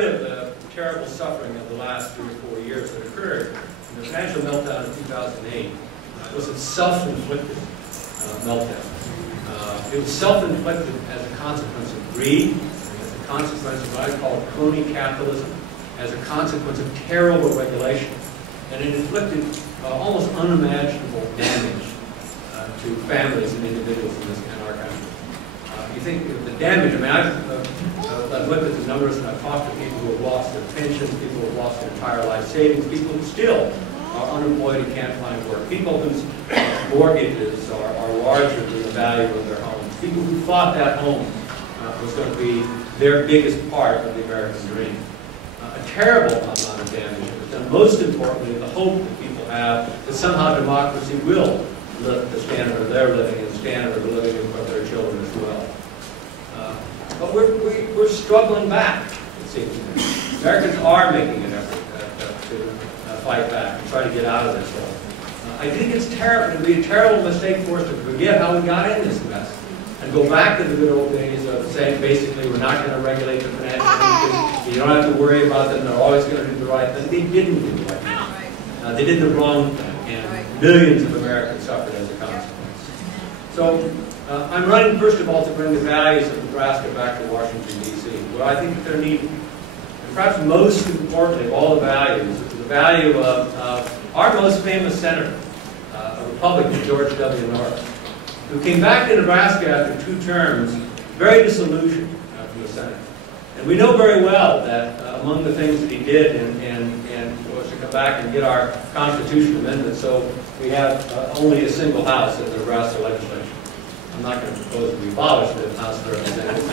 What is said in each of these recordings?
spite of the terrible suffering of the last 3 or 4 years that occurred, the financial meltdown in 2008 was a self-inflicted meltdown. It was self-inflicted as a consequence of greed, as a consequence of what I call crony capitalism, as a consequence of terrible regulation, and it inflicted almost unimaginable damage to families and individuals in our country. You think of the damage, I mean, I've looked at the numbers and I've talked to people who have lost their pensions, people who have lost their entire life savings, people who still are unemployed and can't find work, people whose mortgages are larger than the value of their homes, people who thought that home was going to be their biggest part of the American dream. A terrible amount of damage. And most importantly, the hope that people have that somehow democracy will lift the standard of their living and the standard of the living of their children as well. But we're struggling back, it seems to me. Americans are making an effort to fight back and try to get out of this hole. I think it's terrible. It would be a terrible mistake for us to forget how we got in this mess and go back to the good old days of saying basically we're not going to regulate the financial industry. You don't have to worry about them. They're always going to do the right thing. They didn't do the right thing. They did the wrong thing, and millions of Americans suffered as a consequence. So I'm running, first of all, to bring the values of Nebraska back to Washington, D.C., where I think that they're needed. And perhaps most importantly of all the values is the value of our most famous senator, a Republican, George W. North, who came back to Nebraska after 2 terms, very disillusioned from the Senate. And we know very well that among the things that he did was to come back and get our Constitution amended so we have only a single house in the Nebraska legislature. I'm not going to propose that we abolish the House of Representatives.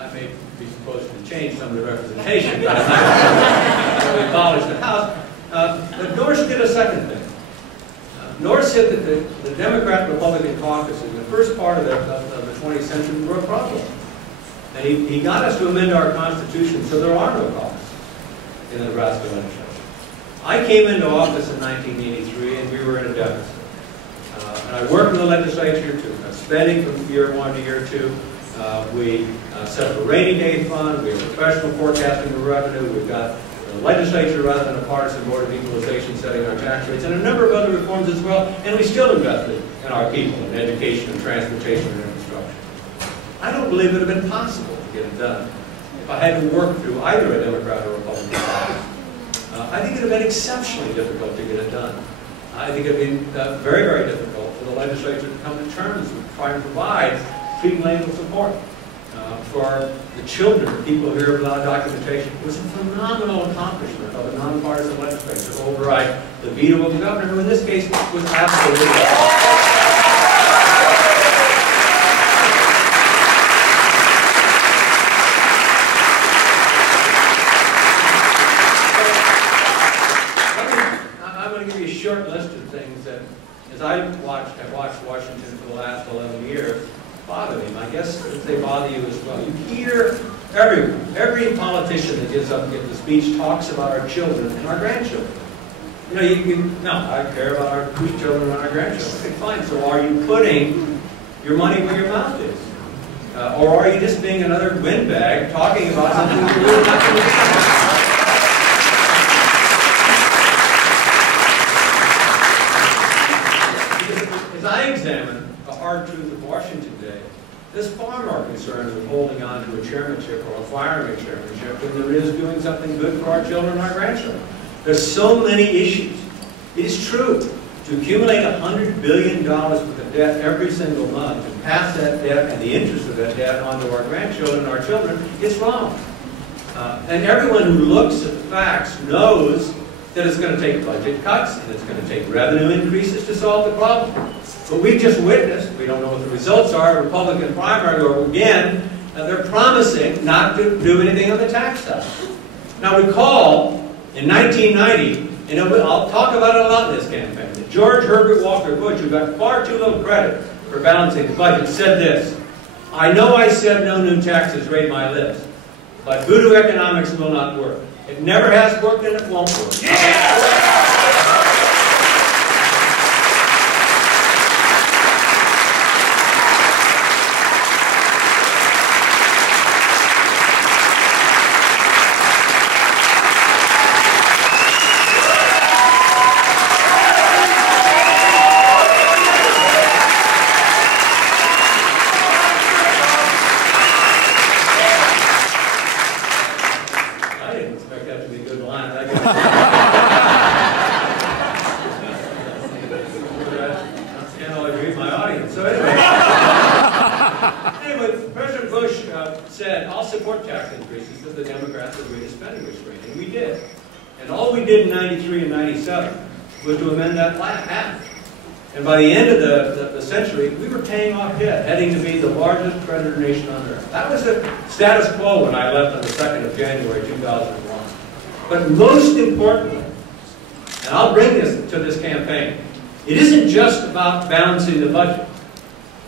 I may be supposed to change some of the representation, but I'm not going to abolish the House. But Norris did a second thing. Norris said that the Democrat-Republican caucus in the first part of the 20th century were a problem. And he got us to amend our Constitution so there are no caucus in the Nebraska legislature. I came into office in 1983 and we were in a deficit. And I worked with the legislature to cut spending from year 1 to year 2. We set up a rainy day fund. We have professional forecasting of revenue. We've got the legislature rather than a partisan board of equalization setting our tax rates, and a number of other reforms as well, and we still invested in our people, in education and transportation and infrastructure. I don't believe it would have been possible to get it done if I had to work through either a Democrat or Republican caucus. I think it would have been exceptionally difficult to get it done. I think it would have been very, very difficult for the legislature to come to terms with trying to provide prenatal support for the children, people here without documentation. It was a phenomenal accomplishment of a nonpartisan legislature to override the veto of the governor, who in this case was absolutely I'm going to give you a short list of things that, as have watched Washington for the last 11 years, bother me. I guess they bother you as well. You hear every politician that gets up and gives a speech talks about our children and our grandchildren. You know, no, I care about our children and our grandchildren. Okay, fine. So are you putting your money where your mouth is? Or are you just being another windbag talking about something you're really not going to do? As I examine the hard truth of Washington today, there's far more concern with holding on to a chairmanship or acquiring a chairmanship than there is doing something good for our children and our grandchildren. There's so many issues. It is true, to accumulate $100 billion worth of debt every single month and pass that debt and the interest of that debt on to our grandchildren and our children, it's wrong. And everyone who looks at the facts knows that it's going to take budget cuts and it's going to take revenue increases to solve the problem. But we've just witnessed, we don't know what the results are, a Republican primary, or again, they're promising not to do anything on the tax side. Now recall, in 1990, and I'll talk about it a lot in this campaign, that George Herbert Walker Bush, who got far too little credit for balancing the budget, said this: "I know I said no new taxes rate my lips, but voodoo economics will not work. It never has worked and it won't work." Yeah! have to agree to spending restraint, and we did. And all we did in 93 and 97 was to amend that act. And by the end of the century, we were paying off debt, heading to be the largest creditor nation on earth. That was the status quo when I left on the 2nd of January 2001. But most importantly, and I'll bring this to this campaign, it isn't just about balancing the budget.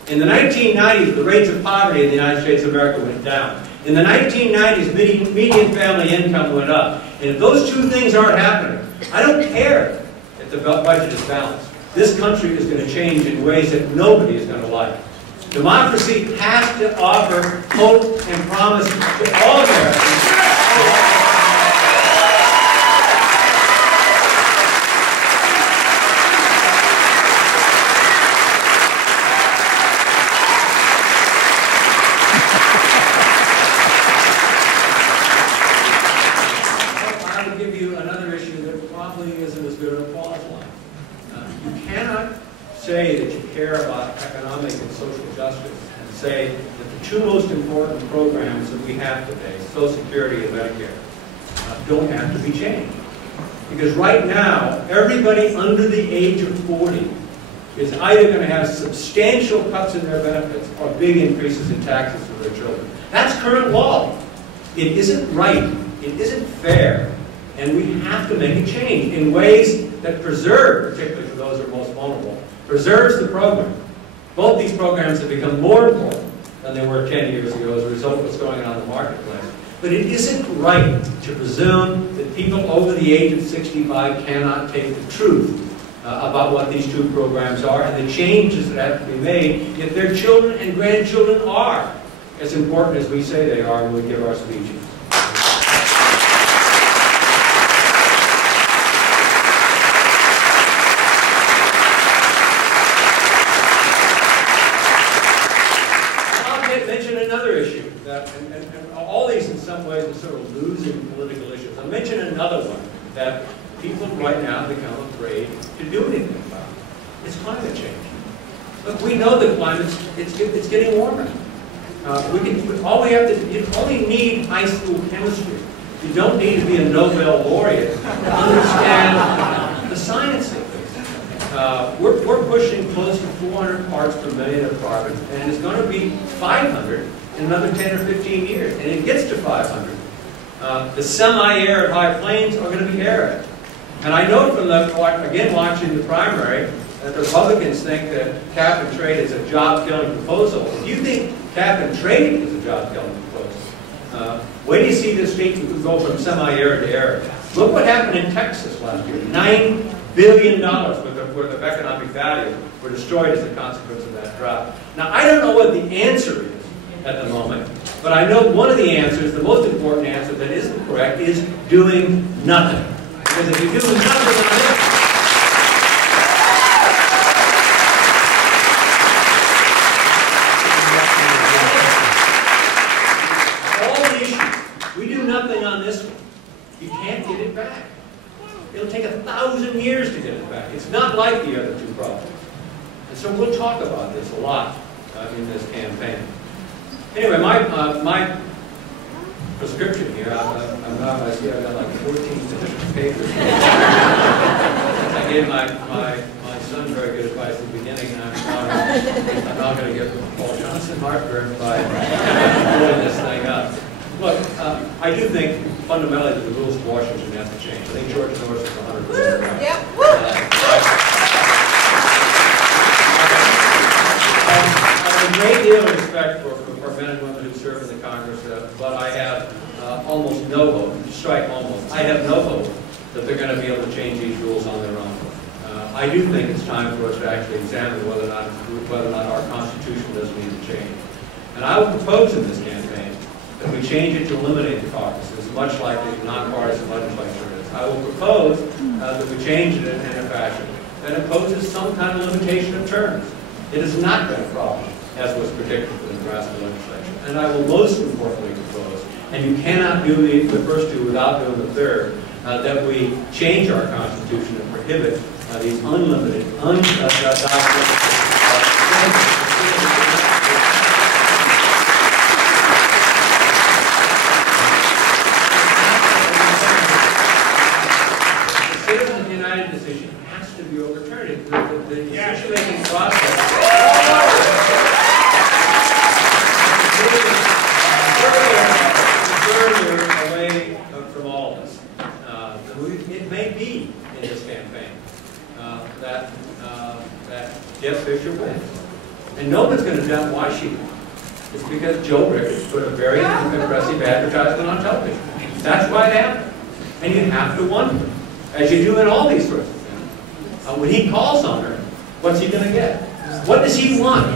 In the 1990s, the rates of poverty in the United States of America went down. In the 1990s, median family income went up. And if those two things aren't happening, I don't care if the budget is balanced. This country is going to change in ways that nobody is going to like. Democracy has to offer hope and promise to all Americans. I'll give you another issue that probably isn't as good an applause line. You cannot say that you care about economic and social justice and say that the two most important programs that we have today, Social Security and Medicare, don't have to be changed. Because right now, everybody under the age of 40 is either going to have substantial cuts in their benefits or big increases in taxes for their children. That's current law. It isn't right. It isn't fair. And we have to make a change in ways that preserve, particularly for those who are most vulnerable, preserves the program. Both these programs have become more important than they were 10 years ago as a result of what's going on in the marketplace. But it isn't right to presume that people over the age of 65 cannot take the truth about what these two programs are and the changes that have to be made if their children and grandchildren are as important as we say they are when we give our speeches. And all these in some ways are sort of losing political issues. I'll mention another one that people right now become afraid to do anything about. It's climate change. Look, we know that it's getting warmer. All we have to do, you only need high school chemistry. You don't need to be a Nobel laureate to understand the science of things. We're pushing close to 400 parts per million of carbon, and it's going to be 500 in another 10 or 15 years, and it gets to 500. The semi-arid high plains are going to be arid. And I know from again watching the primary that the Republicans think that cap and trade is a job-killing proposal. If you think cap and trade is a job-killing proposal, wait till you see this state go from semi-arid to arid. Look what happened in Texas last year. $9 billion worth of economic value were destroyed as a consequence of that drought. Now, I don't know what the answer is at the moment, but I know one of the answers, the most important answer that isn't correct, is doing nothing. Because if you do nothing on this, all the issues, we do nothing on this one, you can't get it back. It'll take 1,000 years to get it back. It's not like the other two problems. And so we'll talk about this a lot in this campaign. Anyway, my prescription here, I see I've got like 14 different papers. I gave my son very good advice at the beginning, and I'm not going to get Paul Johnson heartburn by pulling this thing up. Look, I do think fundamentally that the rules of Washington have to change. I think George Norris is 100% right. Yeah. I have a great deal of respect for men and women who serve in the Congress, but I have almost no hope, strike almost, I have no hope that they're going to be able to change these rules on their own. I do think it's time for us to actually examine whether or not our Constitution does need to change. And I will propose in this campaign that we change it to eliminate the caucuses, much like the nonpartisan legislature is. I will propose that we change it in a fashion that imposes some kind of limitation of terms. It has not been a problem, as was predicted for the Nebraska legislature. And I will most importantly propose, and you cannot do the first two without doing the third, that we change our Constitution and prohibit these unlimited, United decision has to be overturned. The decision-making process further away from all of us. It may be in this campaign that Jeff Fisher wins. And no one's going to doubt why she won. It's because Joe Ricketts put a very impressive advertisement on television. That's why it happened. And you have to wonder, as you do in all these sorts of things, when he calls on her, what's he going to get? What does he want?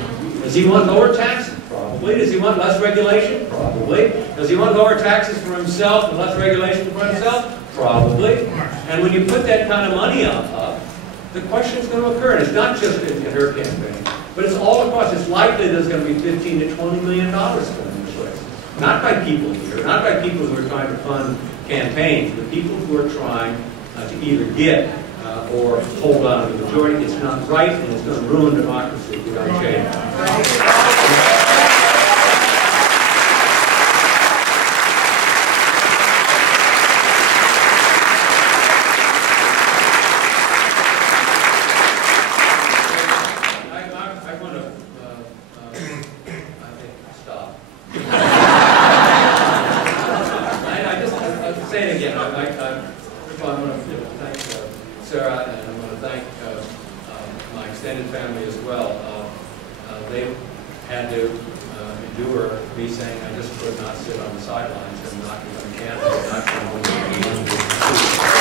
Does he want lower taxes? Probably. Does he want less regulation? Probably. Does he want lower taxes for himself and less regulation for himself? Probably. And when you put that kind of money up, the question is going to occur. And it's not just in her campaign, but it's all across. It's likely there's going to be $15 to $20 million spent in this race. Not by people here, not by people who are trying to fund campaigns, but people who are trying to either get or hold on to the majority. It's not right, and it's going to ruin democracy if we don't change. Saying I just could not sit on the sidelines and not become a candidate, not going to win.